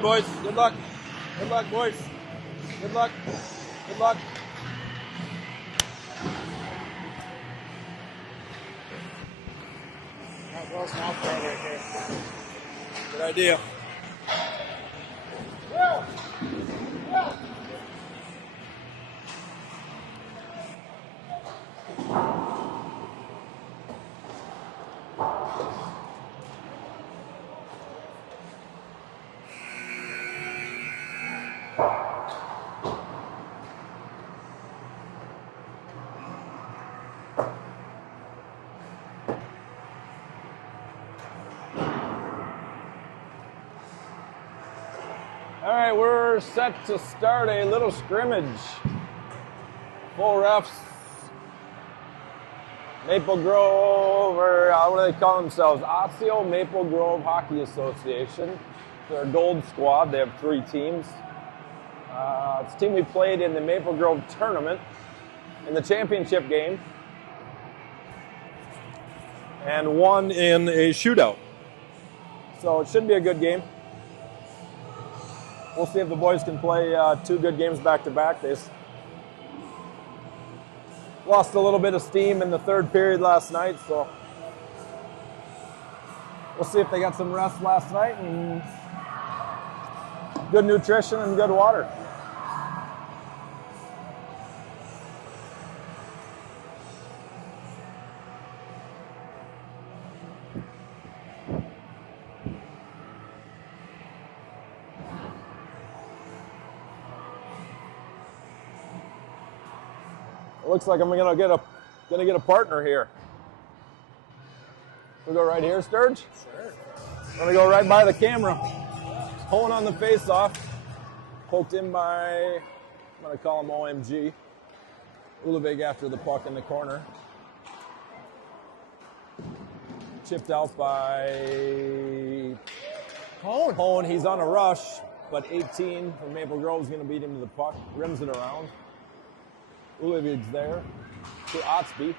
game, boys. Good luck. Good luck, boys. Good luck. Good luck. Good idea. All right, we're set to start a little scrimmage. Full refs. Maple Grove, or what do they call themselves? Osseo-Maple Grove Hockey Association. They're a gold squad. They have 3 teams. It's a team we played in the Maple Grove tournament in the championship game and won in a shootout. So it should be a good game. We'll see if the boys can play 2 good games back-to-back. They lost a little bit of steam in the 3rd period last night, so we'll see if they got some rest last night and good nutrition and good water. Looks like I'm gonna get a partner here. We'll go right here, Sturge? Sure. I'm gonna go right by the camera. Pulling on the face-off. Poked in by, I'm gonna call him OMG. Ulevig after the puck in the corner. Chipped out by Hone. He's on a rush, but 18 from Maple Grove's gonna beat him to the puck. Rims it around. Ulevig's there to Otsby.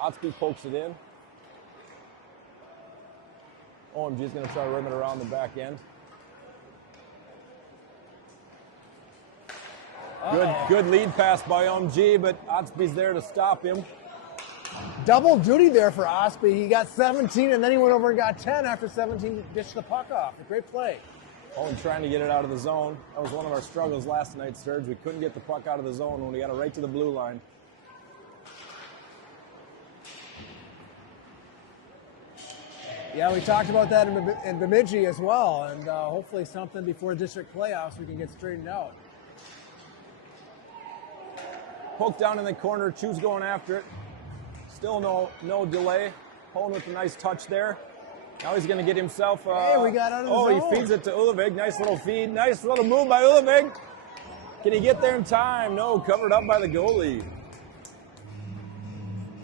Otsby pokes it in. OMG's going to try to rim it around the back end. Good lead pass by OMG, but Otsby's there to stop him. Double duty there for Otsby. He got 17, and then he went over and got 10 after 17 dished the puck off. A great play. Owen trying to get it out of the zone. That was one of our struggles last night, Sturge. We couldn't get the puck out of the zone when we got it right to the blue line. Yeah, we talked about that in Bemidji as well, and hopefully something before district playoffs we can get straightened out. Poke down in the corner. Chu's going after it. Still no delay. Owen with a nice touch there. Now he's going to get himself. Hey, we got out of the zone. He feeds it to Ulevig. Nice little feed. Nice little move by Ulevig. Can he get there in time? No, covered up by the goalie.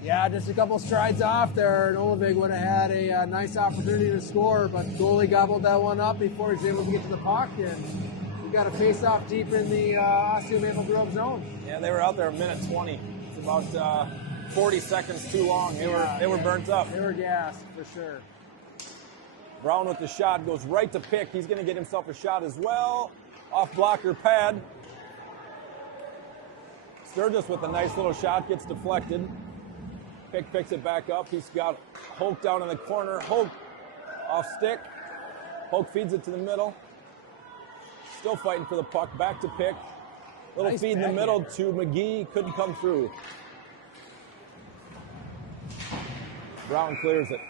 Yeah, just a couple strides off there, and Ulevig would have had a nice opportunity to score, but the goalie gobbled that one up before he was able to get to the puck, and we got a face-off deep in the Osseo-Maple Grove zone. Yeah, they were out there a minute 20. It's about 40 seconds too long. They were burnt up. They were gassed, for sure. Brown with the shot, goes right to Pick. He's going to get himself a shot as well. Off blocker pad. Sturgis with a nice little shot, gets deflected. Pick picks it back up. He's got Hoke down in the corner. Hoke off stick. Hoke feeds it to the middle. Still fighting for the puck. Back to Pick. Little Nice feed in the middle to McGee. Couldn't come through. Brown clears it.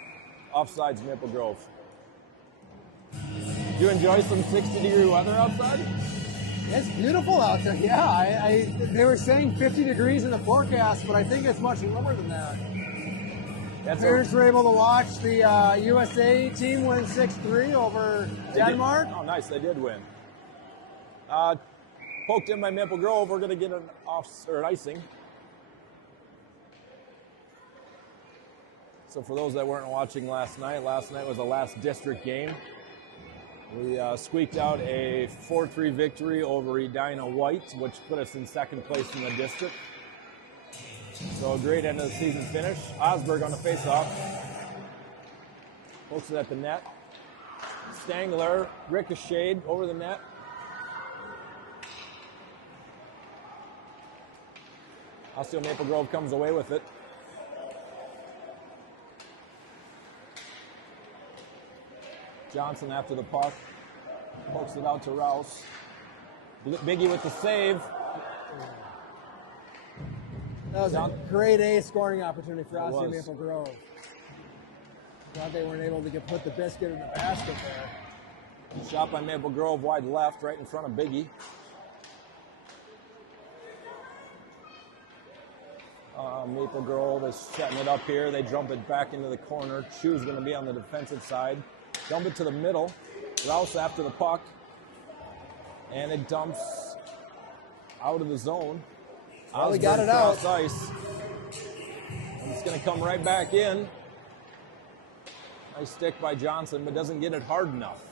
Offsides Maple Grove. Do you enjoy some 60-degree weather outside? It's beautiful out there. Yeah, they were saying 50 degrees in the forecast, but I think it's much lower than that. Parents were able to watch the USA team win 6-3 over Denmark. Oh, nice. They did win. Poked in by Maple Grove. We're going to get an icing. So for those that weren't watching last night was the last district game. We squeaked out a 4-3 victory over Edina White, which put us in 2nd place in the district. So a great end of the season finish. Osberg on the faceoff. Pokes it at the net. Stangler ricocheted over the net. Osseo-Maple Grove comes away with it. Johnson after the puck. Pokes it out to Rouse. Biggie with the save. That was a great A scoring opportunity for Osseo-Maple Grove. Glad they weren't able to put the biscuit in the basket there. Shot by Maple Grove wide left, right in front of Biggie. Maple Grove is setting it up here. They dump it back into the corner. Chu's going to be on the defensive side. Dump it to the middle. Rouse after the puck. And it dumps out of the zone. Well, we got it out. Ice. And it's going to come right back in. Nice stick by Johnson, but doesn't get it hard enough.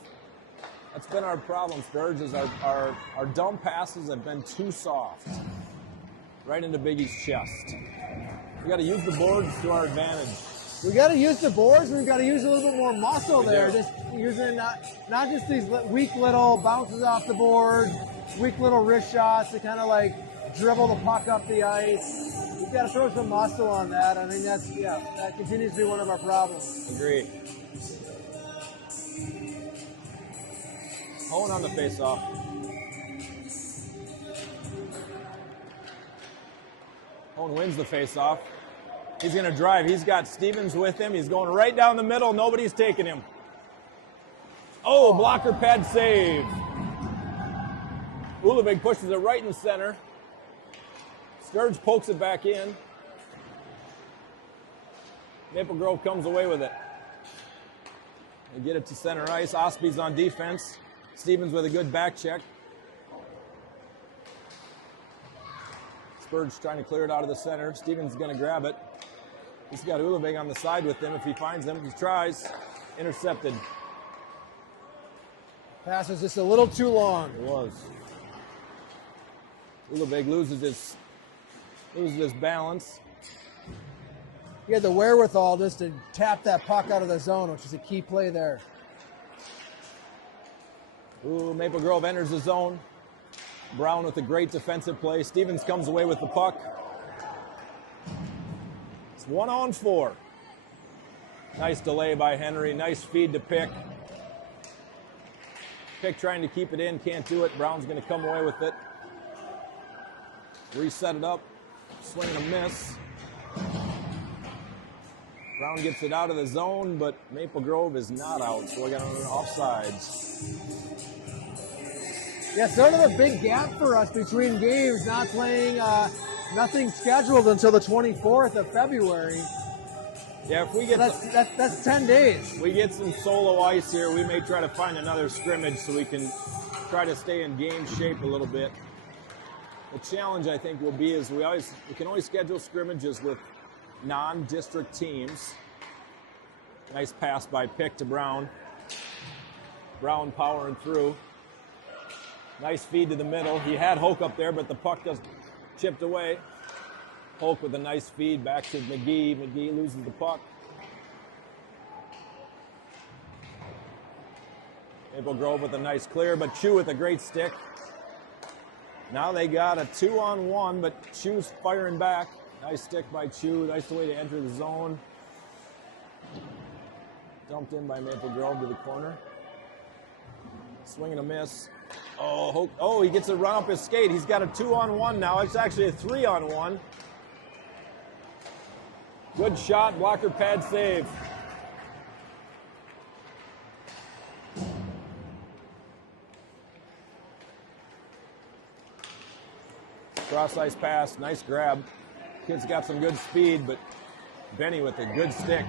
That's been our problem, Sturge, is our dump passes have been too soft. Right into Biggie's chest. We got to use the boards to our advantage. We got to use the boards. We've got to use a little bit more muscle there. Just using not just these weak little bounces off the board, weak little wrist shots to kind of like dribble the puck up the ice. We've got to throw some muscle on that. I think that continues to be one of our problems. Agree. Owen on the face-off. Owen wins the face-off. He's going to drive. He's got Stevens with him. He's going right down the middle. Nobody's taking him. Oh, blocker pad save. Ulovig pushes it right in center. Sturge pokes it back in. Maple Grove comes away with it. They get it to center ice. Osby's on defense. Stevens with a good back check. Spurge trying to clear it out of the center. Stevens is going to grab it. He's got Ulovig on the side with him. If he finds him, he tries. Intercepted. Pass was just a little too long. It was. Ulovig loses his balance. He had the wherewithal just to tap that puck out of the zone, which is a key play there. Ooh, Maple Grove enters the zone. Brown with a great defensive play. Stevens comes away with the puck. It's 1-on-4. Nice delay by Henry. Nice feed to Pick. Pick trying to keep it in. Can't do it. Brown's going to come away with it. Reset it up. Swing and a miss. Brown gets it out of the zone, but Maple Grove is not out, so we got an offsides. Yeah, sort of a big gap for us between games, not playing, nothing scheduled until the 24th of February. Yeah, if we get that's 10 days. We get some solo ice here. We may try to find another scrimmage so we can try to stay in game shape a little bit. The challenge, I think, will be is we can always schedule scrimmages with non-district teams. Nice pass by Pick to Brown. Brown powering through. Nice feed to the middle. He had Hoke up there, but the puck just chipped away. Hoke with a nice feed back to McGee. McGee loses the puck. Maple Grove with a nice clear, but Chu with a great stick. Now they got a 2-on-1, but Chu's firing back. Nice stick by Chu. Nice way to enter the zone. Dumped in by Maple Grove to the corner. Swing and a miss. Oh, Hoke. Oh, he gets a run up his skate. He's got a 2-on-1 now. It's actually a 3-on-1. Good shot, blocker pad save. Cross ice pass, nice grab. Kid's got some good speed, but Benny with a good stick.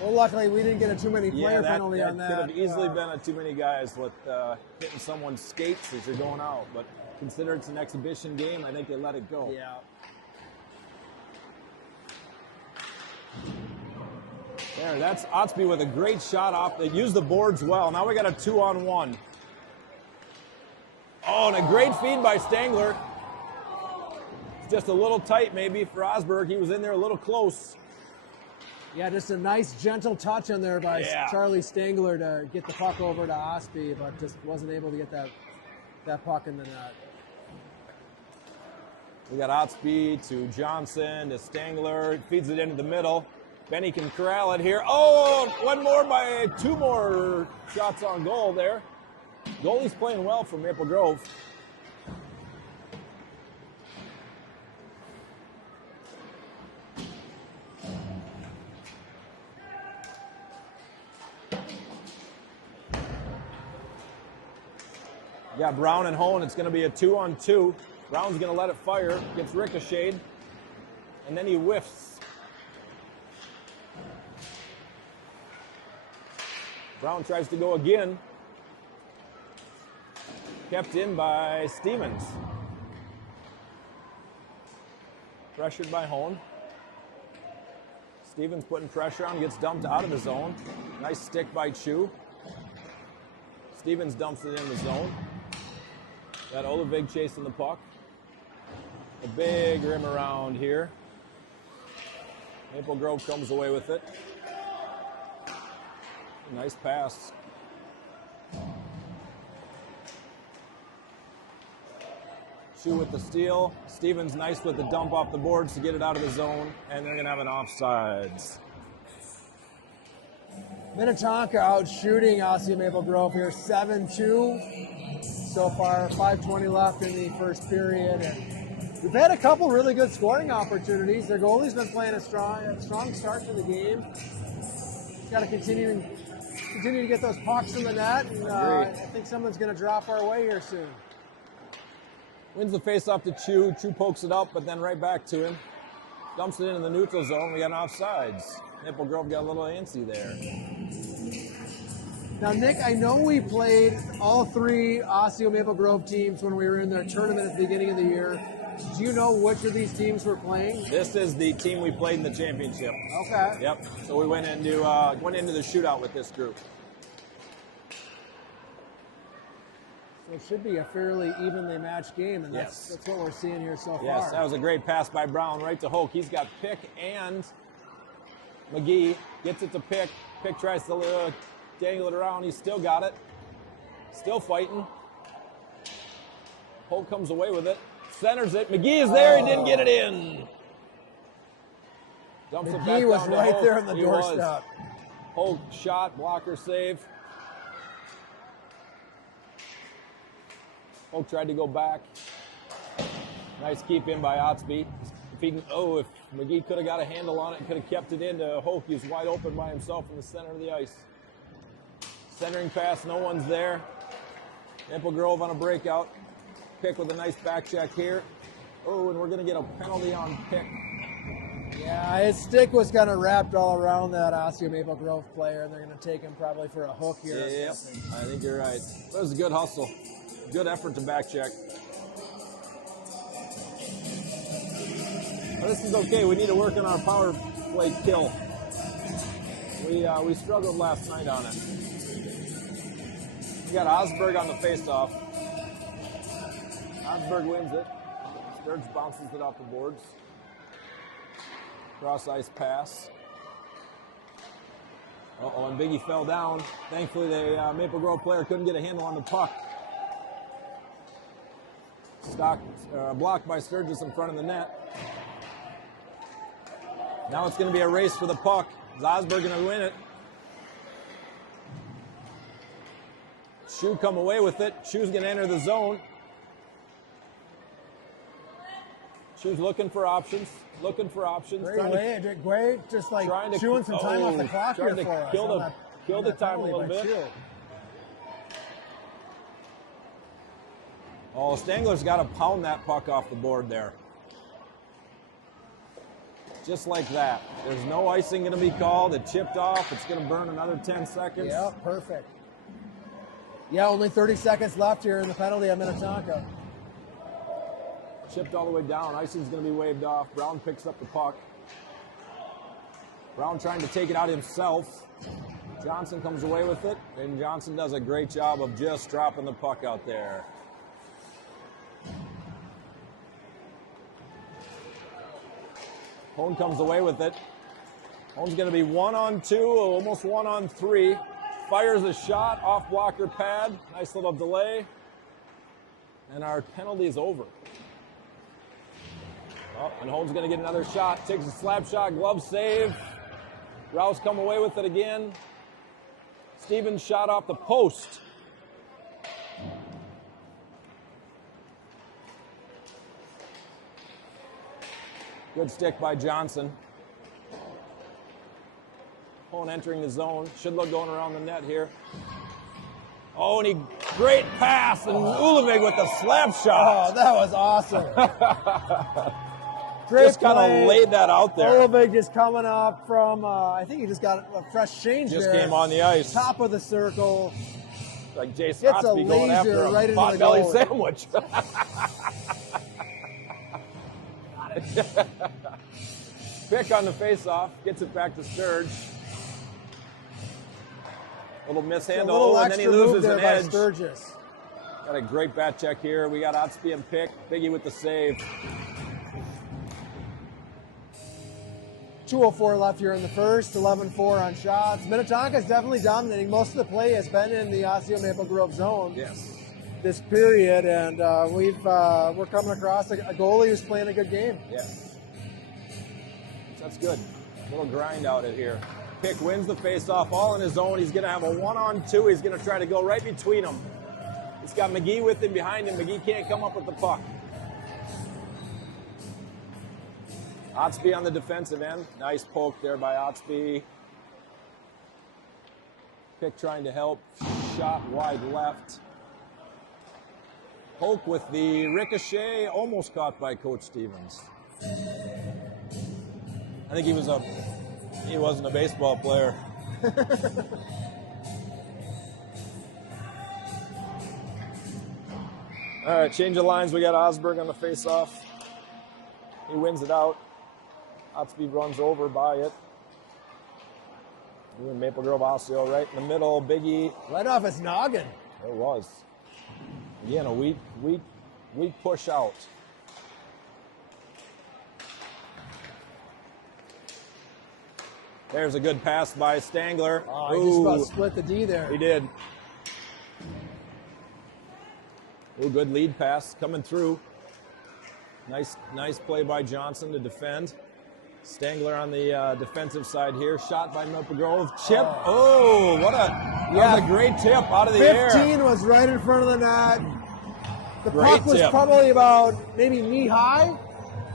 Well, luckily we didn't get a too many player penalty on that. Could have easily been a too many guys with hitting someone's skates as you're going out, but consider it's an exhibition game, I think they let it go. Yeah. There, that's Otsby with a great shot off. They used the boards well. Now we got a 2-on-1. Oh, and a great feed by Stangler. It's just a little tight maybe for Osberg. He was in there a little close. Yeah, just a nice gentle touch on there by Yeah. Charlie Stangler to get the puck over to Osby, but just wasn't able to get that puck in the net. We got Osby to Johnson to Stangler. Feeds it into the middle. Benny can corral it here. Oh, two more shots on goal there. Goalie's playing well for Maple Grove. You got Brown and Hone. It's going to be a 2-on-2. Brown's going to let it fire. Gets ricocheted. And then he whiffs. Brown tries to go again. Kept in by Stevens. Pressured by Hone. Stevens putting pressure on. Gets dumped out of the zone. Nice stick by Chu. Stevens dumps it in the zone. Got Olevig chasing the puck. A big rim around here. Maple Grove comes away with it. Nice pass. Chu with the steal. Stevens nice with the dump off the boards to get it out of the zone, and they're going to have an offsides. Minnetonka out shooting Osseo-Maple Grove here, 7-2 so far, 5:20 left in the first period. And we've had a couple really good scoring opportunities. Their goalie's been playing a strong start to the game. Got to continue to get those pucks in the net, and I think someone's going to drop our way here soon. Wins the face-off to Chu. Chu pokes it up, but then right back to him. Dumps it into the neutral zone. We got an offsides. Maple Grove got a little antsy there. Now, Nick, I know we played all three Osseo-Maple Grove teams when we were in their tournament at the beginning of the year. Do you know which of these teams were playing? This is the team we played in the championship. Okay. Yep. So we went into the shootout with this group. So it should be a fairly evenly matched game, and that's what we're seeing here so far. Yes, that was a great pass by Brown right to Hoke. He's got Pick and McGee. Gets it to Pick. Pick tries to dangle it around. He's still got it. Still fighting. Hoke comes away with it. Centers it. McGee is there. He didn't get it in. Dumps it back down McGee was to right Hoke. there on the He doorstep. Hoke shot, blocker save. Hoke tried to go back. Nice keep in by Otsby. If McGee could have got a handle on it, could have kept it into Hoke. He's wide open by himself in the center of the ice. Centering pass, no one's there. Maple Grove on a breakout. Pick with a nice back check here. Oh, and we're going to get a penalty on Pick. Yeah, his stick was kind of wrapped all around that Osseo-Maple Grove player, and they're going to take him probably for a hook here. Yep, I think you're right. That was a good hustle. Good effort to back check. But this is okay. We need to work on our power play kill. We struggled last night on it. We got Osberg on the faceoff. Osberg wins it. Sturge bounces it off the boards. Cross ice pass. And Biggie fell down. Thankfully, the Maple Grove player couldn't get a handle on the puck. Blocked by Sturgis in front of the net. Now it's going to be a race for the puck. Is Osberg going to win it? Chu come away with it. Chu's going to enter the zone. Chu's looking for options. Great, just like chewing some time off the clock here for us. Kill the time a little bit. Oh, Stangler's got to pound that puck off the board there. Just like that. There's no icing going to be called. It chipped off. It's going to burn another 10 seconds. Yeah, perfect. Yeah, only 30 seconds left here in the penalty on Minnetonka. Chipped all the way down. Icing's going to be waved off. Brown picks up the puck. Brown trying to take it out himself. Johnson comes away with it, and Johnson does a great job of just dropping the puck out there. Hone comes away with it. Hone's going to be 1-on-2, almost 1-on-3. Fires a shot off blocker pad. Nice little delay. And our penalty is over. Oh, and Hone's going to get another shot. Takes a slap shot, glove save. Rouse come away with it again. Stevens shot off the post. Good stick by Johnson. Hone entering the zone. Should look going around the net here. Oh, and great pass, and Ullevig with the slap shot. Oh, that was awesome. Great just kind of laid that out there. Ullevig just coming up from, I think he just got a fresh change just there. Came on the ice. Top of the circle. Like Jason Otsby going after a right pot-belly sandwich. Pick on the face-off, gets it back to Sturge. Little mishandle, and then he loses an edge. Sturgis. Got a great back check here. We got Otsby and Pick. Biggie with the save. 2:04 left here in the first, 11-4 on shots. Minnetonka is definitely dominating. Most of the play has been in the Osseo-Maple Grove zone. Yes. This period, and we're coming across a goalie who's playing a good game. Yes. That's good. A little grind out it here. Pick wins the face-off all in his own. He's going to have a 1-on-2. He's going to try to go right between them. He's got McGee with him behind him. McGee can't come up with the puck. Otsby on the defensive end. Nice poke there by Otsby. Pick trying to help. Shot wide left. Poke with the ricochet. Almost caught by Coach Stevens. I think he wasn't a baseball player. All right, change of lines. We got Osberg on the face-off. He wins it out. Otsby runs over by it. Doing Maple Grove Osseo right in the middle. Biggie. Right off his noggin. It was. Again, a weak push out. There's a good pass by Stangler. Oh, he just about split the D there. He did. Ooh, good lead pass coming through. Nice play by Johnson to defend. Stangler on the defensive side here. Shot by Maple Grove. Chip. Oh, that was a great tip out of the air. 15 was right in front of the net. The puck was probably about maybe knee high.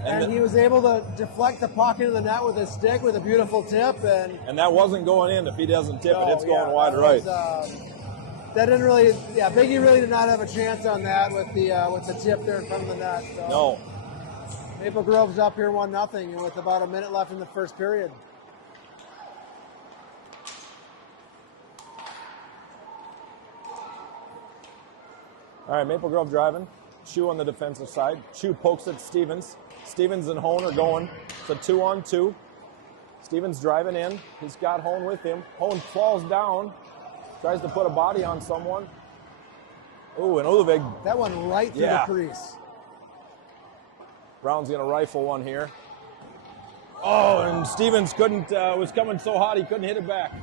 And he was able to deflect the puck into the net with his stick with a beautiful tip. And that wasn't going in if he doesn't tip it. It's going wide right. That didn't really, Biggie really did not have a chance on that with the tip there in front of the net. So. No. Maple Grove's up here 1-0 and with about a minute left in the first period. All right, Maple Grove driving. Chu on the defensive side. Chu pokes at Stevens. Stevens and Hone are going. It's a 2-on-2. Stevens driving in. He's got Hone with him. Hone falls down. Tries to put a body on someone. Ooh, and Ullevig. That went right through the crease. Brown's going to rifle one here. Oh, and Stevens was coming so hot he couldn't hit it back.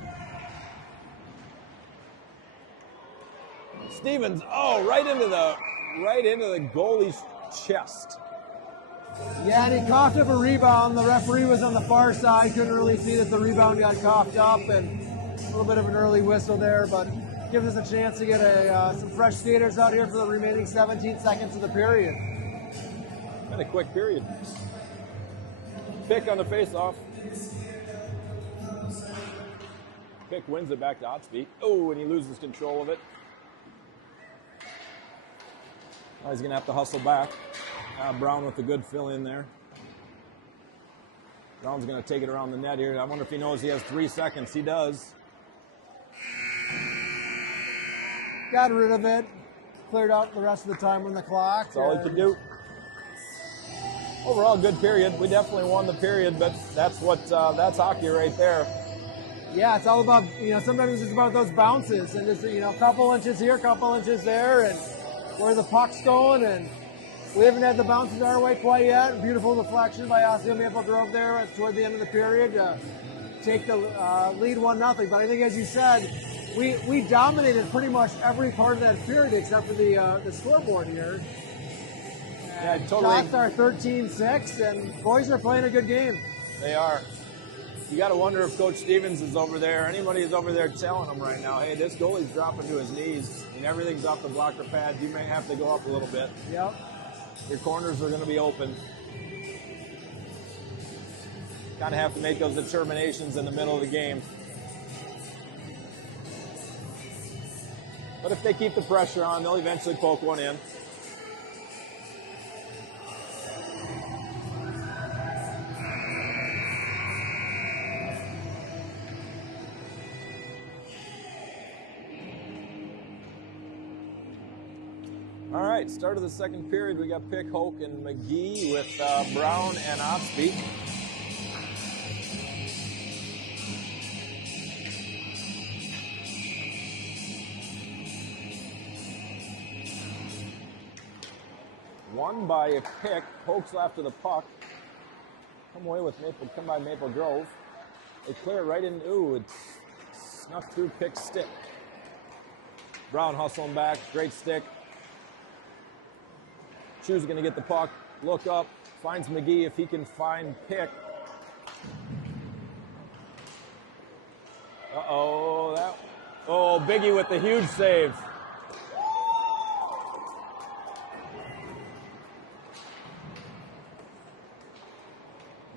Stevens, right into the goalie's chest. Yeah, and he coughed up a rebound. The referee was on the far side. Couldn't really see that the rebound got coughed up, and a little bit of an early whistle there, but gives us a chance to get some fresh skaters out here for the remaining 17 seconds of the period. And a quick period. Pick on the face-off. Pick wins it back to Otsby. Oh, and he loses control of it. Now he's going to have to hustle back. Brown with a good fill in there. Brown's going to take it around the net here. I wonder if he knows he has 3 seconds. He does. Got rid of it. Cleared out the rest of the time on the clock. That's all he could do. Overall, good period. We definitely won the period, but that's that's hockey right there. Yeah, it's all about, sometimes it's about those bounces and just, a couple inches here, couple inches there, and where the puck's going, and we haven't had the bounces our way quite yet. Beautiful deflection by Osseo-Maple Grove there toward the end of the period. take the lead 1-0. But I think, as you said, we dominated pretty much every part of that period except for the scoreboard here. Yeah, totally. Shots are 13-6, and boys are playing a good game. They are. You got to wonder if Coach Stevens is over there. Anybody is over there telling them right now, hey, this goalie's dropping to his knees, and everything's off the blocker pad. You may have to go up a little bit. Yep. Your corners are going to be open. Kind of have to make those determinations in the middle of the game. But if they keep the pressure on, they'll eventually poke one in. All right, start of the second period. We got Pick, Hoke, and McGee with Brown and Osseo. Won by a Pick. Hoke's after the puck. Come away with Maple. Come by Maple Grove. They clear it right in. Ooh, it's snuck through Pick's stick. Brown hustling back. Great stick. Chu's going to get the puck, look up, finds McGee if he can find Pick. Biggie with the huge save.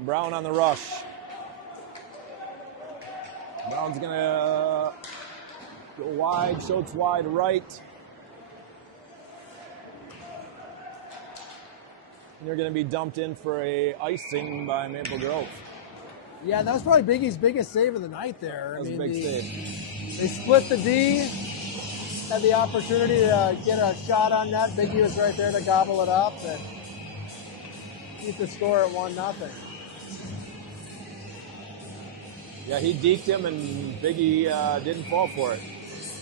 Brown on the rush. Brown's going to go wide, Schultz wide right. They're going to be dumped in for a icing by Maple Grove. Yeah, that was probably Biggie's biggest save of the night there. That was a big save. They split the D, had the opportunity to get a shot on net. Biggie was right there to gobble it up and keep the score at 1-0. Yeah, he deked him, and Biggie didn't fall for it.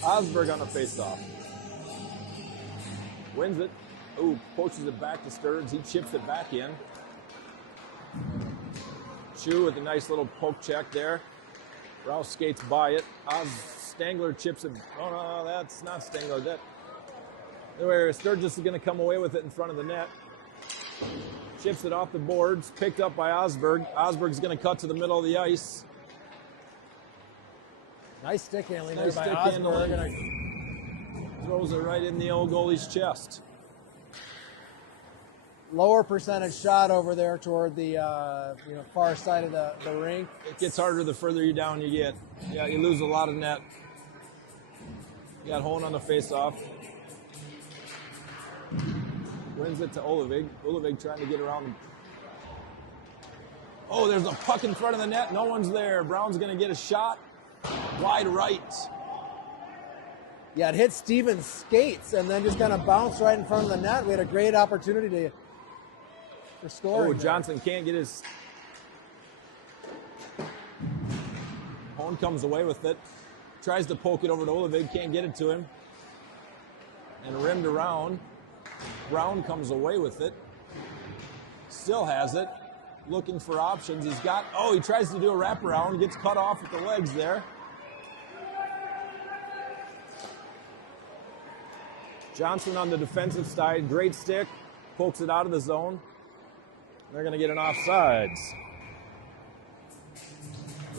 Osberg on the faceoff. Wins it. Ooh, poaches it back to Stearns. He chips it back in. Chu with a nice little poke check there. Rouse skates by it. Stangler chips it. Oh, no, that's not Stangler. Anyway, Sturgis is going to come away with it in front of the net. Chips it off the boards. Picked up by Osberg. Osberg's going to cut to the middle of the ice. Nice stick handling Nice there stick by handling. Osberg. Throws it right in the old goalie's chest. Lower percentage shot over there toward the far side of the rink. It gets harder the further you down you get. Yeah, you lose a lot of net. You got Hone on the faceoff. Wins it to Olevig. Olevig trying to get around him. Oh, there's a puck in front of the net. No one's there. Brown's going to get a shot. Wide right. Yeah, it hit Stevens' skates and then just kind of bounced right in front of the net. We had a great opportunity for scoring. Oh, Johnson can't get his... Hone comes away with it. Tries to poke it over to Olevig. Can't get it to him. And rimmed around. Brown comes away with it. Still has it. Looking for options. He tries to do a wraparound. Gets cut off with the legs there. Johnson on the defensive side. Great stick. Pokes it out of the zone. They're going to get an offsides.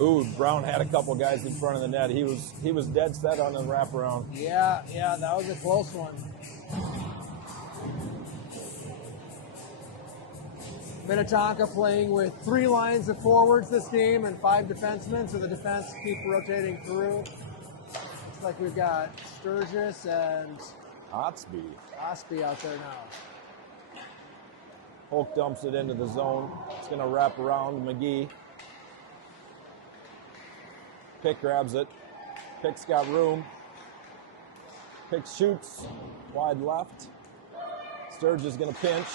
Ooh, Brown had a couple guys in front of the net. He was dead set on the wraparound. Yeah, that was a close one. Minnetonka playing with 3 lines of forwards this game and 5 defensemen, so the defense keep rotating through. Looks like we've got Sturgis and Osseo out there now. Hoke dumps it into the zone. It's going to wrap around McGee. Pick grabs it. Pick's got room. Pick shoots. Wide left. Sturgis going to pinch.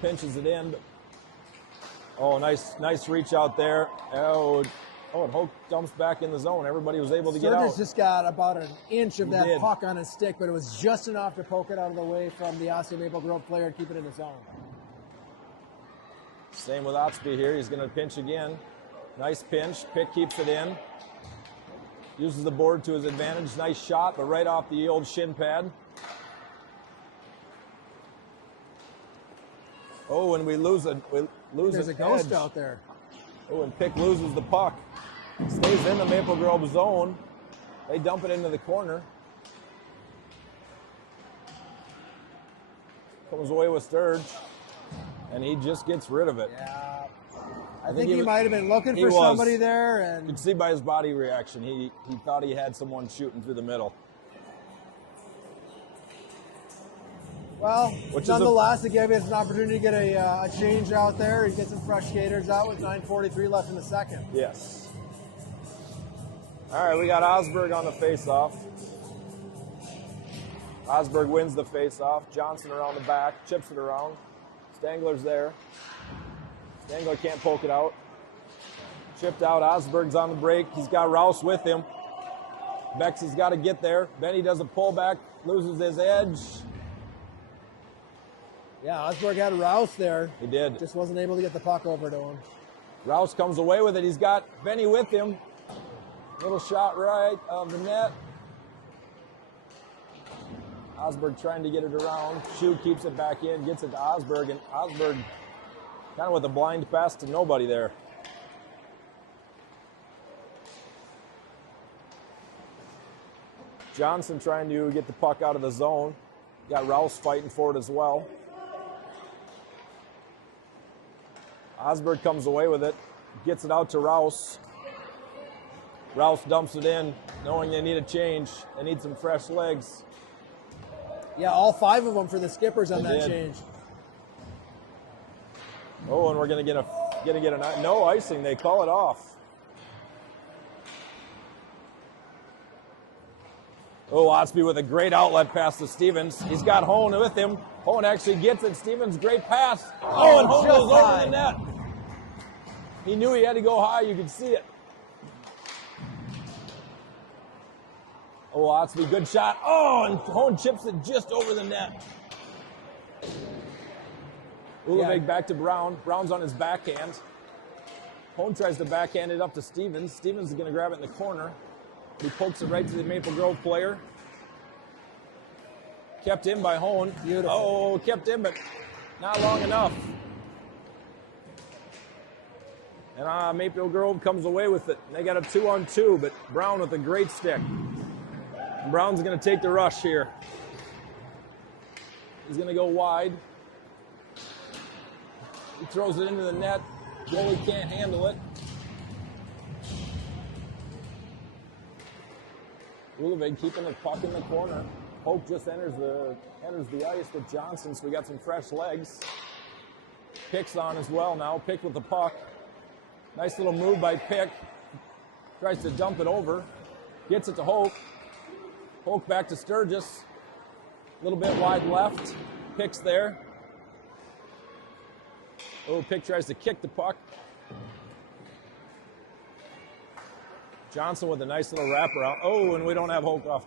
Pinches it in. Oh, nice reach out there. And Hoke dumps back in the zone. Everybody was able to get out. Sturgis just got about an inch of that puck on his stick, but it was just enough to poke it out of the way from the Osseo-Maple Grove player and keep it in the zone. Same with Otsby here. He's going to pinch again. Nice pinch. Pick keeps it in. Uses the board to his advantage. Nice shot, but right off the old shin pad. Oh, and we lose There's a ghost out there. Oh, and Pick loses the puck. Stays in the Maple Grove zone. They dump it into the corner. Comes away with Sturge, and he just gets rid of it. Yeah. I think he might have been looking for somebody there. And you can see by his body reaction, he thought he had someone shooting through the middle. Well, nonetheless, it gave us an opportunity to get a change out there and get some fresh skaters out with 9:43 left in the second. Yes. All right, we got Osberg on the faceoff. Osberg wins the faceoff. Johnson around the back, chips it around. Stangler's there. Stangler can't poke it out. Chipped out. Osberg's on the break. He's got Rouse with him. Bex has got to get there. Benny does a pullback, loses his edge. Yeah, Osberg had Rouse there. He did. Just wasn't able to get the puck over to him. Rouse comes away with it. He's got Benny with him. Little shot right of the net. Osberg trying to get it around. Shu keeps it back in, gets it to Osberg, and Osberg kind of with a blind pass to nobody there. Johnson trying to get the puck out of the zone. Got Rouse fighting for it as well. Osberg comes away with it, gets it out to Rouse. Rouse dumps it in, knowing they need a change. They need some fresh legs. Yeah, all 5 of them for the Skippers on that change. Oh, and we're gonna get a no icing. They call it off. Oh, Otsby with a great outlet pass to Stevens. He's got Hone with him. Hone actually gets it. Stevens, great pass. Oh, and Hone goes over the net. He knew he had to go high. You could see it. Oh, Otsby, good shot. Oh, and Hone chips it just over the net. Ullevig back to Brown. Brown's on his backhand. Hone tries to backhand it up to Stevens. Stevens is going to grab it in the corner. He pokes it right to the Maple Grove player. Kept in by Hone. Beautiful. Oh, kept in, but not long enough. And Maple Grove comes away with it. They got a 2-on-2, but Brown with a great stick. And Brown's going to take the rush here. He's going to go wide. He throws it into the net. Goalie can't handle it. Ullevig keeping the puck in the corner. Hope just enters the ice with Johnson, so we got some fresh legs. Pick's on as well now. Pick with the puck. Nice little move by Pick. Tries to dump it over. Gets it to Hope. Hope back to Sturgis. A little bit wide left. Pick's there. Oh, Pick tries to kick the puck. Johnson with a nice little wraparound. Oh, and we don't have Hope off.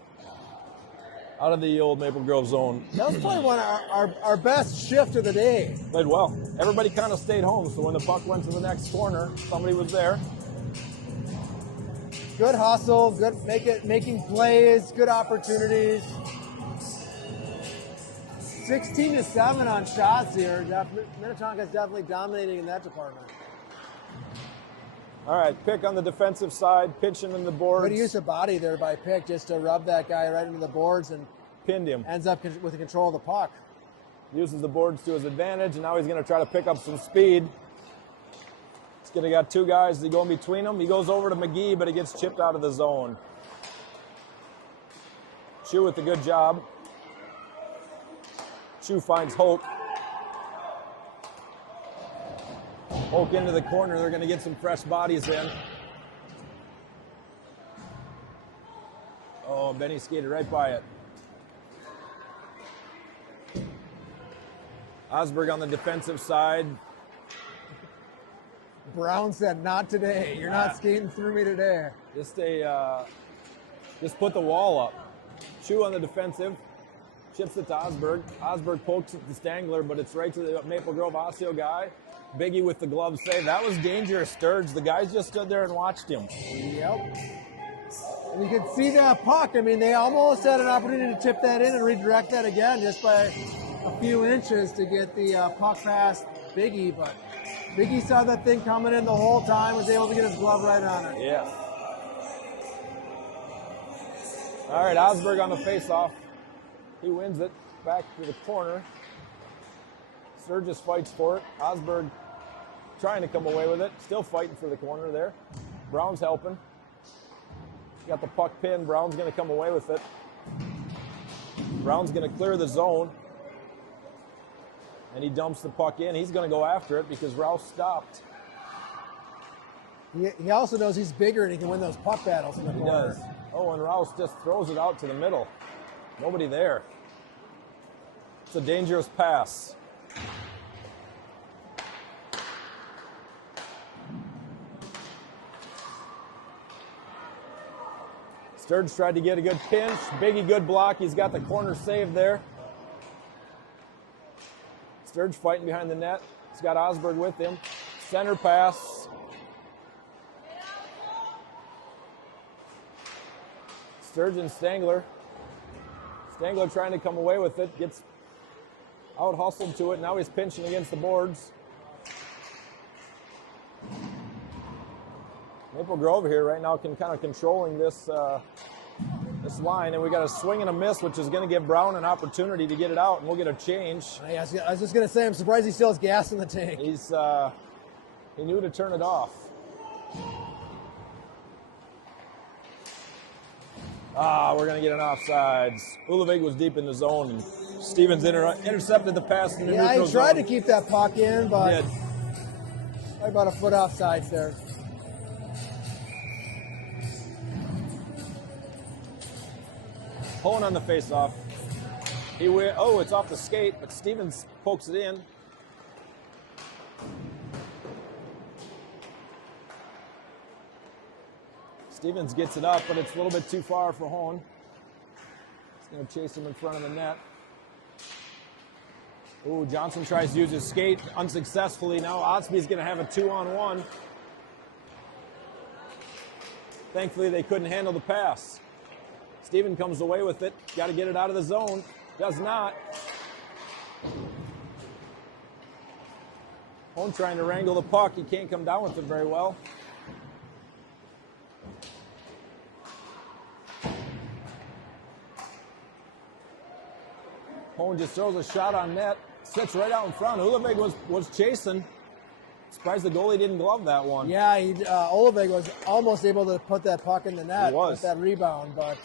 Out of the old Maple Grove zone. That was probably one of our best shift of the day. Played well. Everybody kind of stayed home, so when the puck went to the next corner, somebody was there. Good hustle, good making plays, good opportunities. 16-7 on shots here. Minnetonka is definitely dominating in that department. All right, Pick on the defensive side, pinching in the boards. Good use of body there by Pick just to rub that guy right into the boards and pinned him. Ends up with the control of the puck. Uses the boards to his advantage, and now he's going to try to pick up some speed. He's going to got 2 guys to go in between them. He goes over to McGee, but he gets chipped out of the zone. Chu with a good job. Chu finds Hope. Hope into the corner. They're going to get some fresh bodies in. Oh, Benny skated right by it. Osberg on the defensive side. Brown said, "Not today. You're not skating through me today." Just put the wall up. Chu on the defensive. Chips it to Osberg. Osberg pokes it to Stangler, but it's right to the Maple Grove Osseo guy. Biggie with the glove save. That was dangerous, Sturge. The guys just stood there and watched him. Yep. And you can see that puck. I mean, they almost had an opportunity to tip that in and redirect that again just by a few inches to get the puck past Biggie. But Biggie saw that thing coming in the whole time, was able to get his glove right on it. Yeah. All right, Osberg on the faceoff. He wins it back to the corner. Sturgis fights for it. Osberg trying to come away with it. Still fighting for the corner there. Brown's helping. Got the puck pinned. Brown's going to come away with it. Brown's going to clear the zone. And he dumps the puck in. He's going to go after it because Rouse stopped. He also knows he's bigger and he can win those puck battles in the corner. He does. Oh, and Rouse just throws it out to the middle. Nobody there. It's a dangerous pass. Sturge tried to get a good pinch. Biggie, good block. He's got the corner saved there. Sturge fighting behind the net. He's got Osberg with him. Center pass. Sturge and Stangler. Stangler trying to come away with it. Gets out hustled to it. Now he's pinching against the boards. Maple Grove here right now kind of controlling this this line, and we got a swing and a miss, which is going to give Brown an opportunity to get it out, and we'll get a change. I was just going to say, I'm surprised he still has gas in the tank. He knew to turn it off. We're going to get an offsides. Ullevig was deep in the zone, and Stevens intercepted the pass in the neutral zone. He tried to keep that puck in, but probably about a foot offsides there. Pulling on the faceoff. It's off the skate, but Stevens pokes it in. Stevens gets it up, but it's a little bit too far for Hone. He's going to chase him in front of the net. Ooh, Johnson tries to use his skate unsuccessfully. Now Otsby's going to have a 2-on-1. Thankfully, they couldn't handle the pass. Steven comes away with it. Got to get it out of the zone. Does not. Hone trying to wrangle the puck. He can't come down with it very well. Hone just throws a shot on net. Sits right out in front. Ullevig was chasing. Surprised the goalie didn't glove that one. Yeah, Ullevig was almost able to put that puck in the net with that rebound, but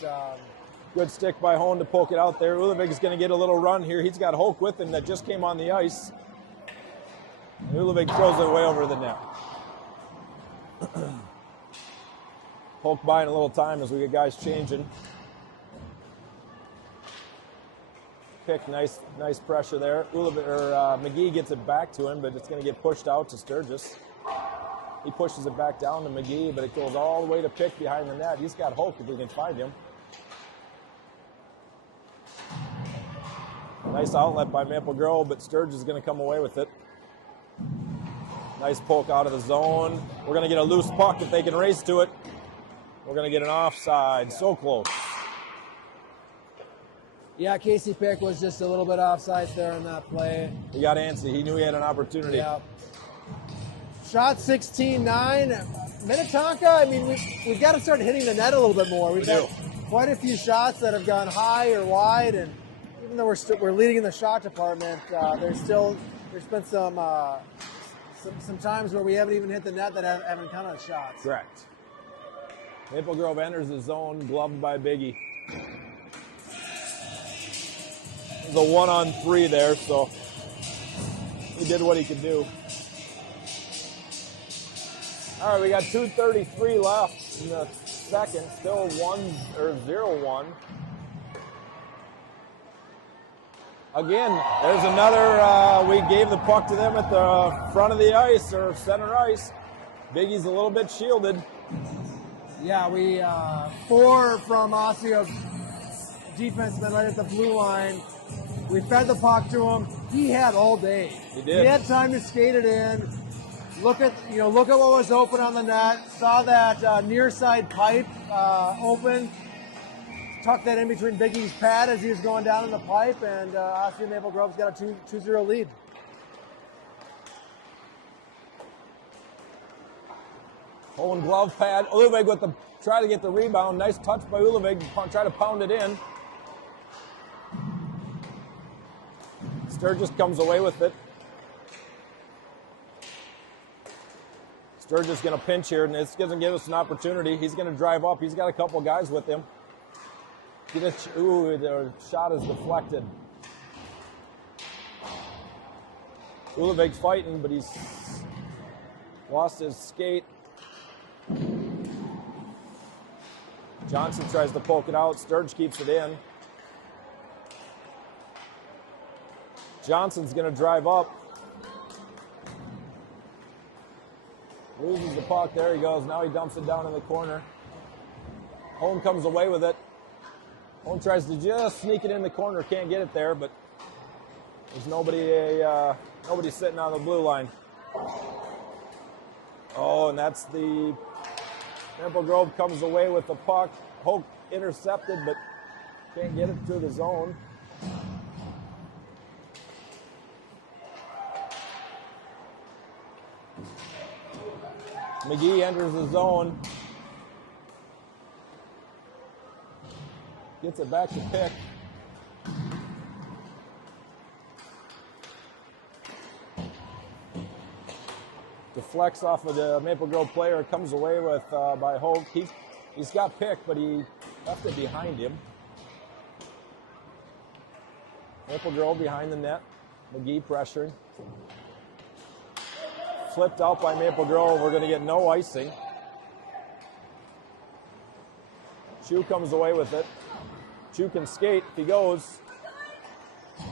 good stick by Hone to poke it out there. Ullevig is going to get a little run here. He's got Hoke with him that just came on the ice. And Ullevig throws it way over the net. Hoke buying a little time as we get guys changing. Pick, nice pressure there. McGee gets it back to him, but it's going to get pushed out to Sturgis. He pushes it back down to McGee, but it goes all the way to Pick behind the net. He's got Hoke if we can find him. Nice outlet by Maple Grove, but Sturgis is going to come away with it. Nice poke out of the zone. We're going to get a loose puck if they can race to it. We're going to get an offside. So close. Yeah, Casey Pick was just a little bit offside there in that play. He got antsy. He knew he had an opportunity. Yeah. Shot 16-9. Minnetonka, I mean, we've got to start hitting the net a little bit more. We've got quite a few shots that have gone high or wide, and even though we're leading in the shot department, there's been some times where we haven't even hit the net that haven't counted shots. Correct. Maple Grove enters the zone, gloved by Biggie. The 1-on-3 there, so he did what he could do. All right, we got 2:33 left in the second. Still 0-1. Again, there's another. We gave the puck to them at the front of the ice or center ice. Biggie's a little bit shielded. Yeah, we 4 from Osseo defensemen right at the blue line. We fed the puck to him. He had all day. He did. He had time to skate it in. Look at what was open on the net. Saw that near side pipe open. Tucked that in between Big E's pad as he was going down in the pipe, and Osseo-Maple Grove's got a 2-0 lead. Pulling glove pad. Ulevig with try to get the rebound. Nice touch by Ulevig. Try to pound it in. Sturgis comes away with it. Sturgis going to pinch here, and this doesn't give us an opportunity. He's going to drive up. He's got a couple guys with him. Ooh, the shot is deflected. Ulevig's fighting, but he's lost his skate. Johnson tries to poke it out. Sturge keeps it in. Johnson's going to drive up. Loses the puck. There he goes. Now he dumps it down in the corner. Holm comes away with it. Holm tries to just sneak it in the corner. Can't get it there, but there's nobody sitting on the blue line. Oh, and that's the Maple Grove comes away with the puck. Hoke intercepted, but can't get it through the zone. McGee enters the zone. Gets it back to Pick. Deflects off of the Maple Grove player. Comes away with by Hoke. He's got Pick, but he left it behind him. Maple Grove behind the net. McGee pressuring. Flipped out by Maple Grove. We're going to get no icing. Chu comes away with it. Chu can skate. He goes.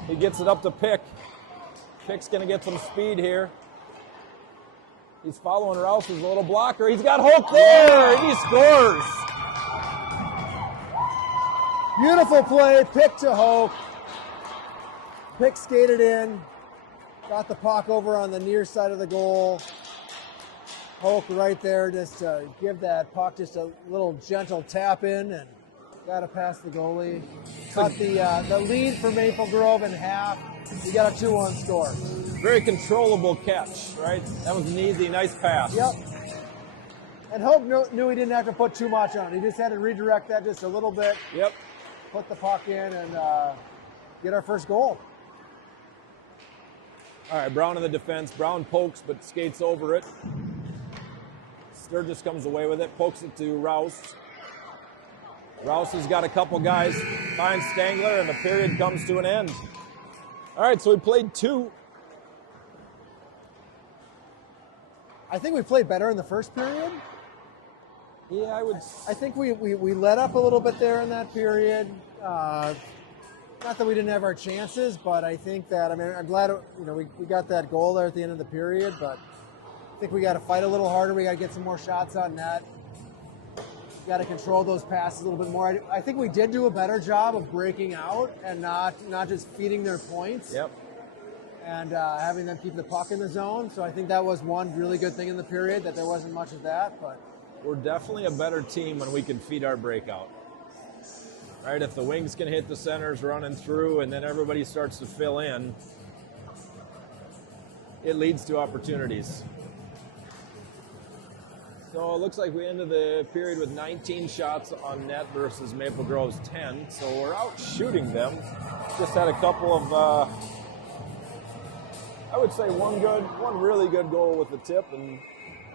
He gets it up to Pick. Pick's going to get some speed here. He's following Rouse's little blocker. He's got Hoke there. He scores. Beautiful play. Pick to Hoke. Pick skated in. Got the puck over on the near side of the goal. Hoke right there, just give that puck just a little gentle tap in and got to pass the goalie. Cut the lead for Maple Grove in half. You got a 2-1 score. Very controllable catch, right? That was an easy, nice pass. Yep. And Hoke knew he didn't have to put too much on. He just had to redirect that just a little bit. Yep. Put the puck in and get our first goal. All right, Brown in the defense. Brown pokes but skates over it. Sturgis comes away with it, pokes it to Rouse. Rouse has got a couple guys, finds Stangler, and the period comes to an end. All right, so we played two. I think we played better in the first period. Yeah, I think we let up a little bit there in that period. Not that we didn't have our chances, but I think that, I'm glad, we got that goal there at the end of the period, but I think we got to fight a little harder. We got to get some more shots on net. Got to control those passes a little bit more. I think we did do a better job of breaking out and not just feeding their points. Yep. And having them keep the puck in the zone. So I think that was one really good thing in the period, that there wasn't much of that. But we're definitely a better team when we can feed our breakout. Right, if the wings can hit the centers running through and then everybody starts to fill in, it leads to opportunities. So it looks like we ended the period with 19 shots on net versus Maple Grove's 10. So we're out shooting them. Just had a couple of, I would say one really good goal with the tip, and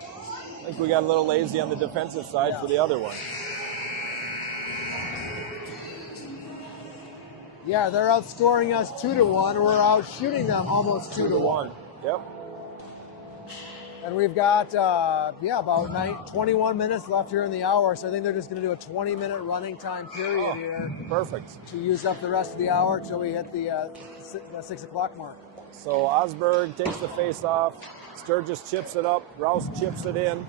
I think we got a little lazy on the defensive side for the other one. Yeah, they're outscoring us 2-1. We're out shooting them almost 2-1. Yep. And we've got, about 21 minutes left here in the hour. So I think they're just going to do a 20-minute running time period here. Perfect. To use up the rest of the hour until we hit the 6 o'clock mark. So Osberg takes the face off. Sturgis chips it up. Rouse chips it in.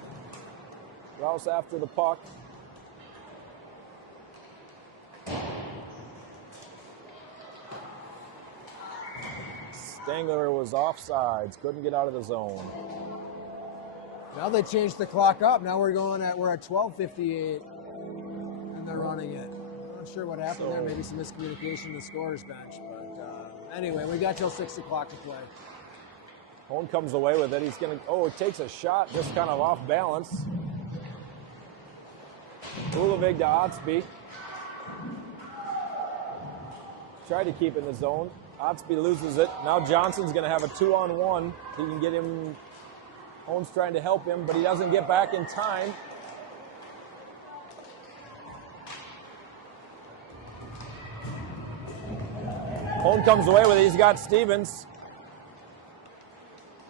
Rouse after the puck. Stangler was offsides, couldn't get out of the zone. Now they changed the clock up. Now we're at 12:58, and they're running it. I'm not sure what happened there. Maybe some miscommunication in the scorer's bench, but anyway, we got till 6 o'clock to play. Hone comes away with it. He's going to, it takes a shot, just kind of off balance. Ulovig to Otsby. Tried to keep in the zone. Otsby loses it. Now Johnson's going to have a 2-on-1. He can get him. Hone's trying to help him, but he doesn't get back in time. Hone comes away with it. He's got Stevens.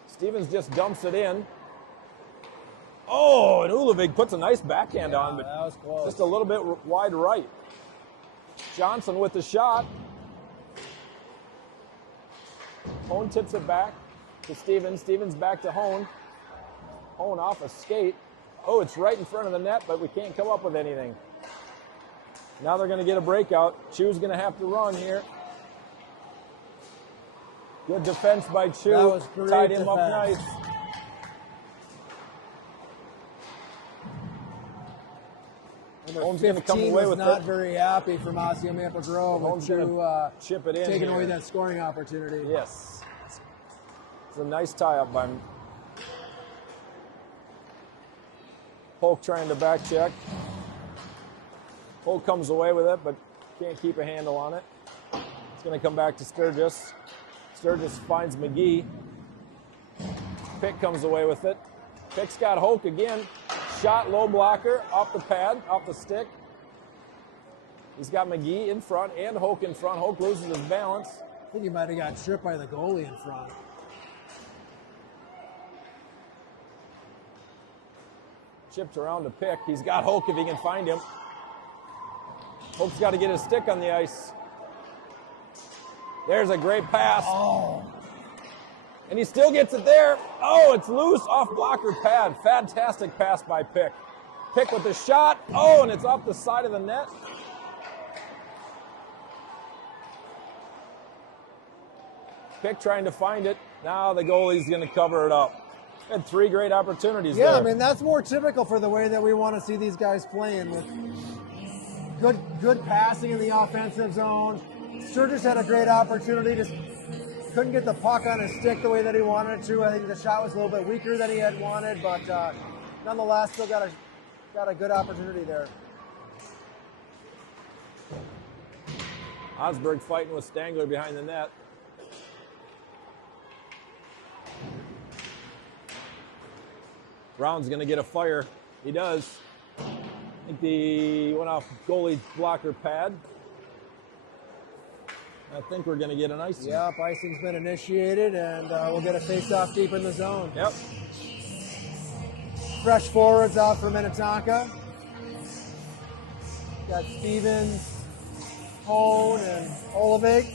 Stevens just dumps it in. Oh, and Ulovig puts a nice backhand on, but that was close. Just a little bit wide right. Johnson with the shot. Hone tips it back to Stevens. Stevens back to Hone. Hone off a skate. Oh, it's right in front of the net, but we can't come up with anything. Now they're going to get a breakout. Chu's going to have to run here. Good defense by Chu. That was great. Tied him defense. up nice. Hone's going to come away with not it. very happy from Osseo-Maple Grove. Hone's going to chip it in taking here. away that scoring opportunity. Yes. It's a nice tie-up by him. Polk trying to back check. Polk comes away with it, but can't keep a handle on it. It's going to come back to Sturgis. Sturgis finds McGee. Pick comes away with it. Pick's got Hoke again. Shot, low blocker, off the pad, off the stick. He's got McGee in front and Hoke in front. Hoke loses his balance. I think he might have got tripped by the goalie in front. Chipped around to Pick. He's got Hoke if he can find him. Hoke's got to get his stick on the ice. There's a great pass. Oh. And he still gets it there. Oh, it's loose off blocker pad. Fantastic pass by Pick. Pick with the shot. Oh, and it's off the side of the net. Pick trying to find it. Now the goalie's going to cover it up. Had 3 great opportunities there. Yeah, I mean, that's more typical for the way that we want to see these guys playing, with good passing in the offensive zone. Sturgis had a great opportunity, just couldn't get the puck on his stick the way that he wanted to. I think the shot was a little bit weaker than he had wanted, but nonetheless, still got a good opportunity there. Osberg fighting with Stangler behind the net. Brown's going to get a fire. He does. I think he went off goalie blocker pad. I think we're going to get an icing. Yep, icing's been initiated, and we'll get a face-off deep in the zone. Yep. Fresh forwards out for Minnetonka. Got Stevens, Hone, and Olovig.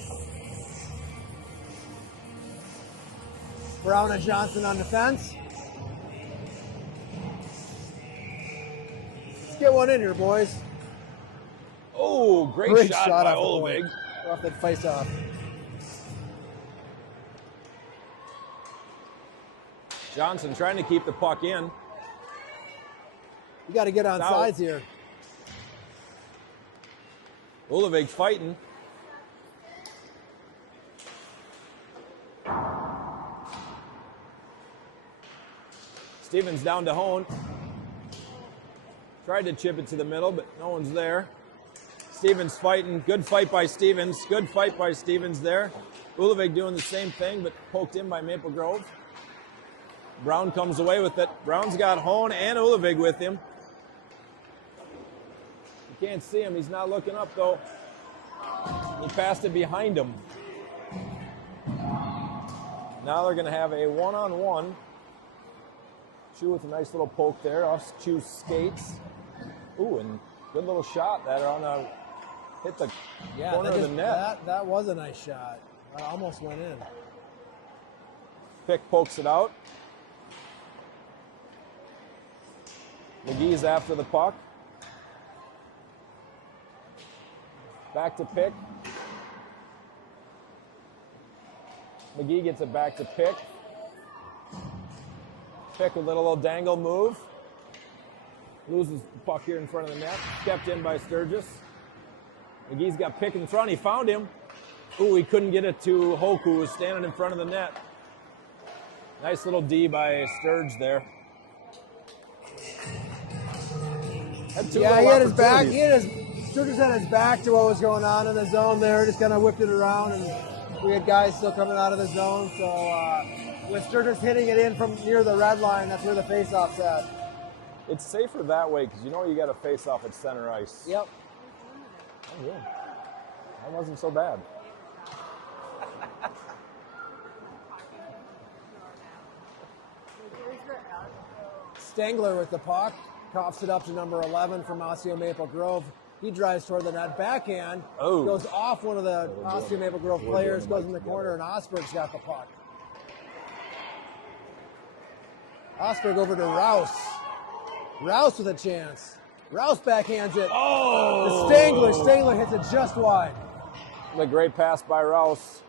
Brown and Johnson on defense. Let's get one in here, boys. Oh, great shot by off the Olovig. point. Off that face-off. Johnson trying to keep the puck in. You got to get on sides here. Olovig fighting. Stevens down to Hone. Tried to chip it to the middle, but no one's there. Stevens fighting. Good fight by Stevens. Good fight by Stevens there. Ulovig doing the same thing, but poked in by Maple Grove. Brown comes away with it. Brown's got Hone and Ulovig with him. You can't see him. He's not looking up, though. He passed it behind him. Now they're going to have a one-on-one. Chu with a nice little poke there off Chu's skates. Ooh, and good little shot that on a hit the corner of the net. That was a nice shot. Almost went in. Pick pokes it out. McGee's after the puck. Back to Pick. McGee gets it back to Pick. Pick with a little dangle move. Loses the puck here in front of the net. Kept in by Sturgis. McGee's got Pick in front. He found him. Ooh, he couldn't get it to Hoke, who was standing in front of the net. Nice little D by Sturge there. Yeah, he had his back. Sturgis had his back to what was going on in the zone there. Just kind of whipped it around, and we had guys still coming out of the zone. So with Sturgis hitting it in from near the red line, that's where the face-off's at. It's safer that way because you know you got to face off at center ice. Yep. Oh, yeah. That wasn't so bad. Stangler with the puck, coughs it up to number 11 from Osseo-Maple Grove. He drives toward the net, backhand, goes off one of the Osseo-Maple Grove players, goes in the corner, and Osberg's got the puck. Osberg over to Rouse. Rouse with a chance. Rouse backhands it. Oh! To Stangler. Stangler hits it just wide. A great pass by Rouse.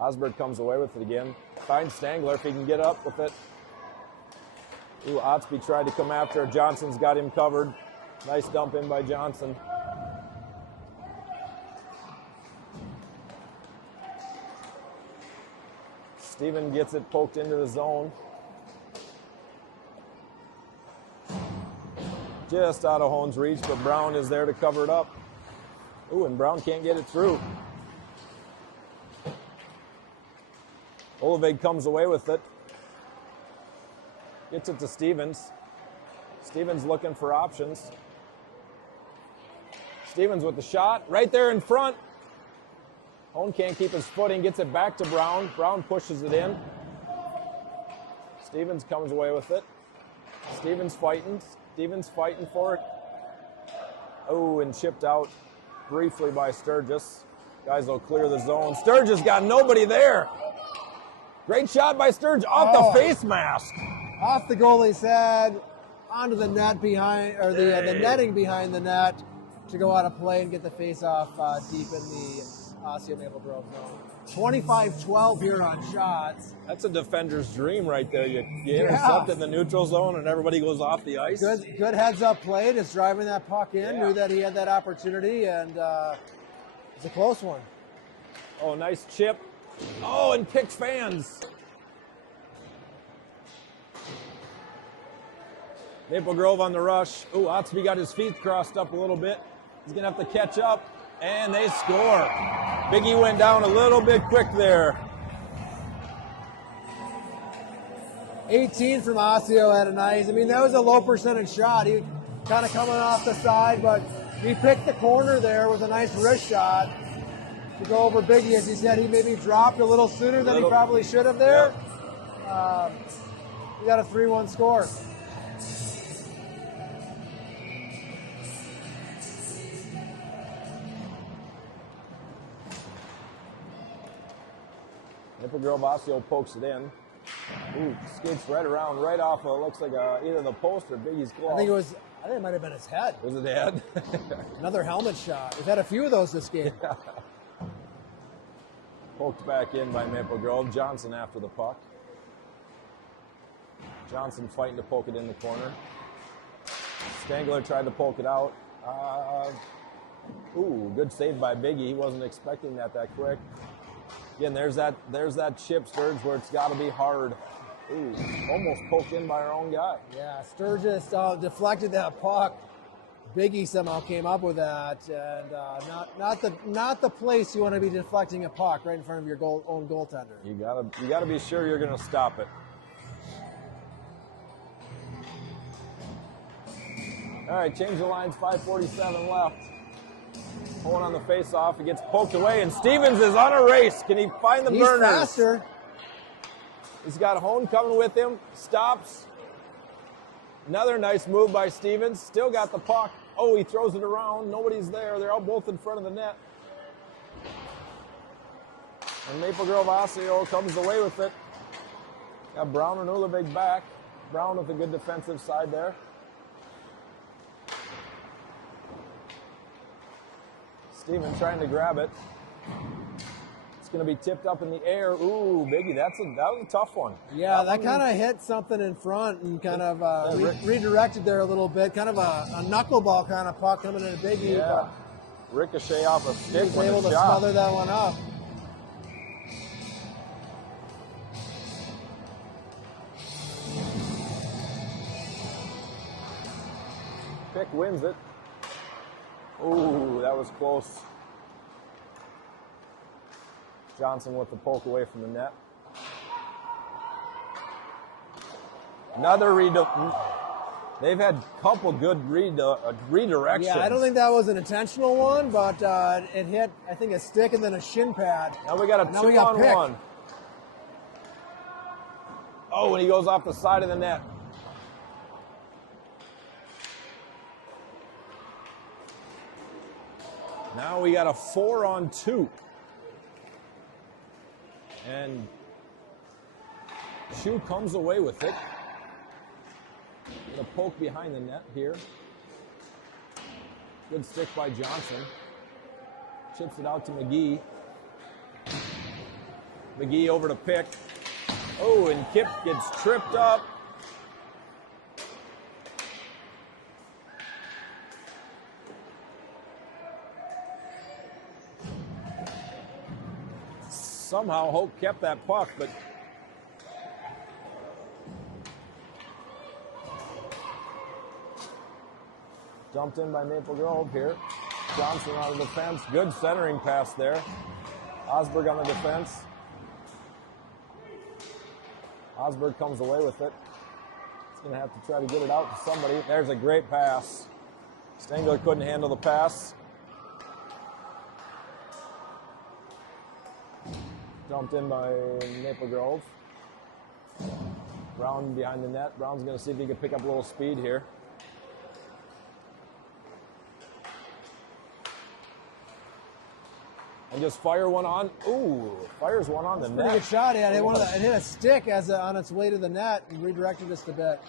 Osberg comes away with it again. Finds Stangler if he can get up with it. Ooh, Otsby tried to come after. Johnson's got him covered. Nice dump in by Johnson. Steven gets it poked into the zone. Just out of Hohn's reach, but Brown is there to cover it up. Ooh, and Brown can't get it through. Olevig comes away with it. Gets it to Stevens. Stevens looking for options. Stevens with the shot right there in front. Hohn can't keep his footing, gets it back to Brown. Brown pushes it in. Stevens comes away with it. Stevens fighting for it. Oh, and chipped out briefly by Sturgis. Guys will clear the zone. Sturgis got nobody there. Great shot by Sturgis off the face mask. Off the goalie's head, onto the net behind, or the netting behind the net to go out of play and get the face off deep in the Osseo-Maple Grove zone. 25-12 here on shots. That's a defender's dream right there. You intercept in the neutral zone and everybody goes off the ice. Good heads-up play. Just driving that puck in. Knew that he had that opportunity, and it's a close one. Oh, nice chip. Oh, and Pick fans. Maple Grove on the rush. Ooh, Otsby got his feet crossed up a little bit. He's going to have to catch up, and they score. Biggie went down a little bit quick there. 18 from Osseo had a nice. I mean, that was a low percentage shot. He kind of coming off the side, but he picked the corner there with a nice wrist shot to go over Biggie. As he said, he maybe dropped a little sooner than he probably should have there. He got a 3-1 score. Maple Grove Osseo pokes it in. Ooh, skates right around, right off of, looks like either the post or Biggie's glove. I think it might have been his head. Was it the head? Another helmet shot. We've had a few of those this game. Poked back in by Maple Grove. Johnson after the puck. Johnson fighting to poke it in the corner. Stangler tried to poke it out. Ooh, good save by Biggie. He wasn't expecting that quick. Again, there's that chip, Sturge, where it's got to be hard. Ooh, almost poked in by our own guy. Yeah, Sturgis deflected that puck. Biggie somehow came up with that, and not the place you want to be deflecting a puck right in front of your own goaltender. You gotta be sure you're gonna stop it. All right, change the lines. 5:47 left. Pulling on the face-off, he gets poked away, and Stevens is on a race. Can he find the burners? He's faster. He's got Hohn coming with him. Stops. Another nice move by Stevens. Still got the puck. Oh, he throws it around. Nobody's there. They're all both in front of the net. And Maple Grove Osseo comes away with it. Got Brown and Ulevig back. Brown with a good defensive side there. Steven trying to grab it. going to be tipped up in the air. Ooh, Biggie, that was a tough one. Yeah, that kind of hit something in front and kind of redirected there a little bit. Kind of a knuckleball kind of puck coming in a Biggie. Yeah. But Ricochet off a stick. He was able to smother that one up. Pick wins it. Ooh, that was close. Johnson with the poke away from the net. Another They've had a couple good redirections. Yeah, I don't think that was an intentional one, but it hit, I think, a stick and then a shin pad. Now we got a 2-on-1. Oh, and he goes off the side of the net. Now we got a 4-on-2. And Chu comes away with it. Gonna poke behind the net here. Good stick by Johnson. Chips it out to McGee. McGee over to Pick. Oh, and Kip gets tripped up. Somehow Hope kept that puck, but dumped in by Maple Grove here. Johnson on the defense. Good centering pass there. Osberg on the defense. Osberg comes away with it. He's going to have to try to get it out to somebody. There's a great pass. Stengler couldn't handle the pass. Dumped in by Maple Grove. Brown behind the net. Brown's going to see if he can pick up a little speed here. And just fire one on. Ooh, fires one on the net. Pretty good shot. Yeah, it hit a stick on its way to the net and redirected just a bit.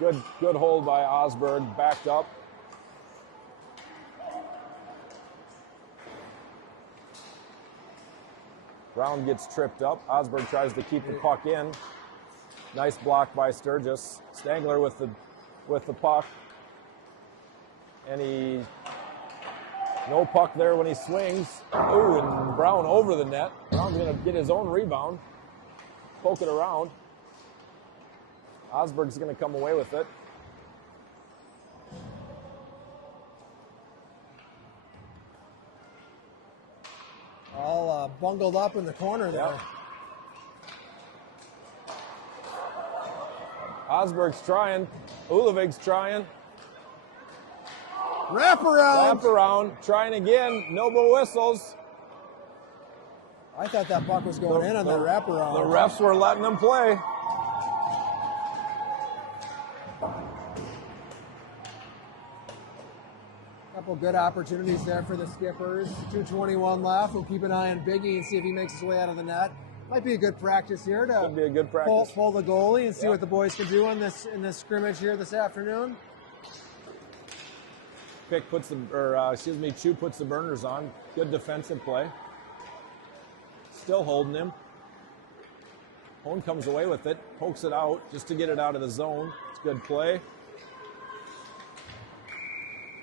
Good hold by Osberg. Backed up. Brown gets tripped up. Osberg tries to keep the puck in. Nice block by Sturgis. Stangler with the puck. And no puck there when he swings. Ooh, and Brown over the net. Brown's going to get his own rebound. Poke it around. Osberg's going to come away with it. All bungled up in the corner there. Yep. Osberg's trying. Ulevig's trying. Wrap around. Trying again. No whistles. I thought that puck was going in on the wraparound. The refs were letting them play. Couple good opportunities there for the Skippers. 2:21 left. We'll keep an eye on Biggie and see if he makes his way out of the net. Might be a good practice here to Could be a good practice. Pull the goalie and see what the boys can do in this scrimmage here this afternoon. Chu puts the burners on. Good defensive play. Still holding him. Hone comes away with it, pokes it out just to get it out of the zone. It's good play.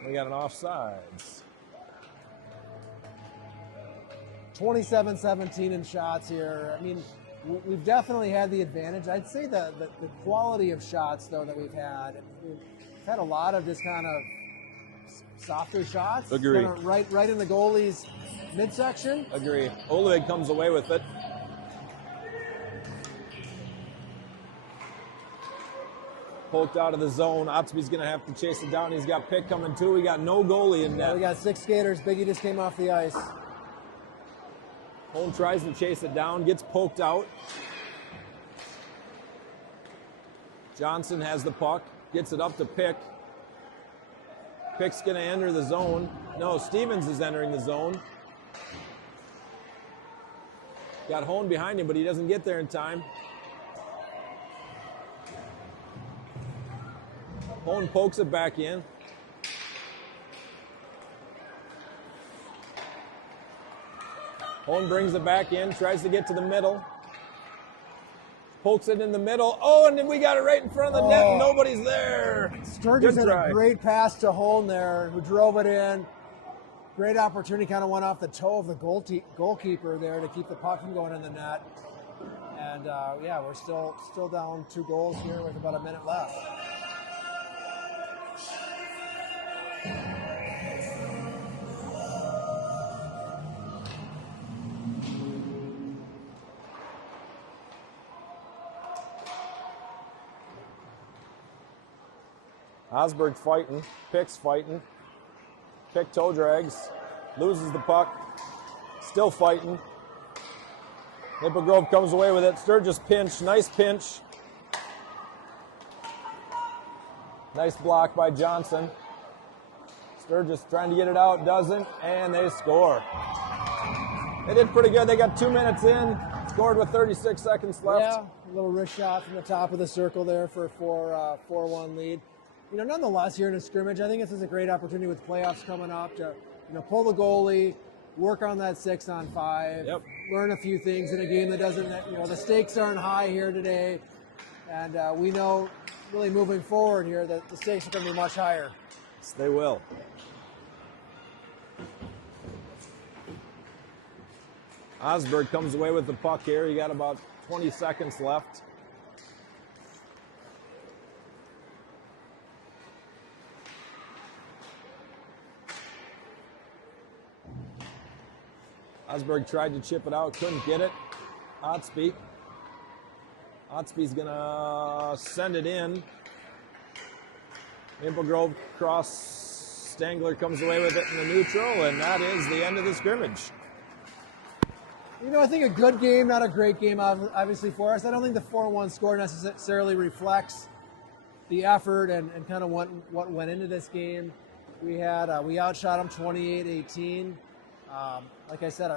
We got an offsides. 27-17 in shots here. I mean, we've definitely had the advantage. I'd say the quality of shots, though, that we've had a lot of just kind of softer shots. Agree. Kind of right in the goalie's midsection. Agree. Olevig comes away with it. Poked out of the zone. Otsby's going to have to chase it down. He's got Pick coming too. We got no goalie in net. We got 6 skaters. Biggie just came off the ice. Hone tries to chase it down. Gets poked out. Johnson has the puck. Gets it up to Pick. Pick's going to enter the zone. No, Stevens is entering the zone. Got Hone behind him, but he doesn't get there in time. Hone pokes it back in. Hone brings it back in, tries to get to the middle. Pokes it in the middle. Oh, and then we got it right in front of the net, and nobody's there. Sturgis had a great pass to Hone there, who drove it in. Great opportunity, kind of went off the toe of the goalkeeper there to keep the puck from going in the net. And yeah, we're still down 2 goals here with about a minute left. Osberg fighting, Pick's fighting. Pick toe drags, loses the puck, still fighting. Maple Grove comes away with it. Sturgis pinch, nice pinch. Nice block by Johnson. Sturgis trying to get it out, doesn't, and they score. They did pretty good. They got 2 minutes in, scored with 36 seconds left. Yeah, a little wrist shot from the top of the circle there for a 4-1 lead. You know, nonetheless, here in a scrimmage, I think this is a great opportunity with playoffs coming up to, pull the goalie, work on that 6-on-5, learn a few things in a game that doesn't, the stakes aren't high here today. And we know, really moving forward here, that the stakes are going to be much higher. Yes, they will. Osberg comes away with the puck here. You got about 20 seconds left. Osberg tried to chip it out, couldn't get it. Otsby. Otsby's gonna send it in. Maple Grove cross. Stangler comes away with it in the neutral, and that is the end of the scrimmage. I think a good game, not a great game, obviously, for us. I don't think the 4-1 score necessarily reflects the effort and kind of what went into this game. We outshot them 28-18. Like I said,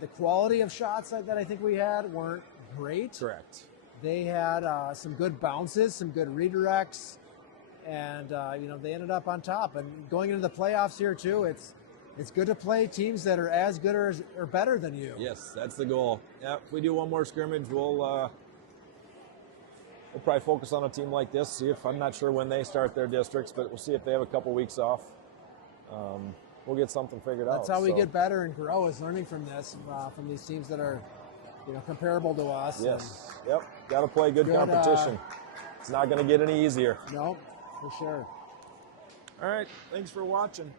the quality of shots that I think we had weren't great. Correct. They had some good bounces, some good redirects, and they ended up on top. And going into the playoffs here too, it's good to play teams that are as good or better than you. Yes, that's the goal. Yeah, if we do one more scrimmage, we'll probably focus on a team like this. See if I'm not sure when they start their districts, but we'll see if they have a couple weeks off. We'll get something figured out. That's how we get better and grow, is learning from this, from these teams that are, comparable to us. Yes. Yep. Got to play good competition. It's not going to get any easier. No, for sure. All right. Thanks for watching.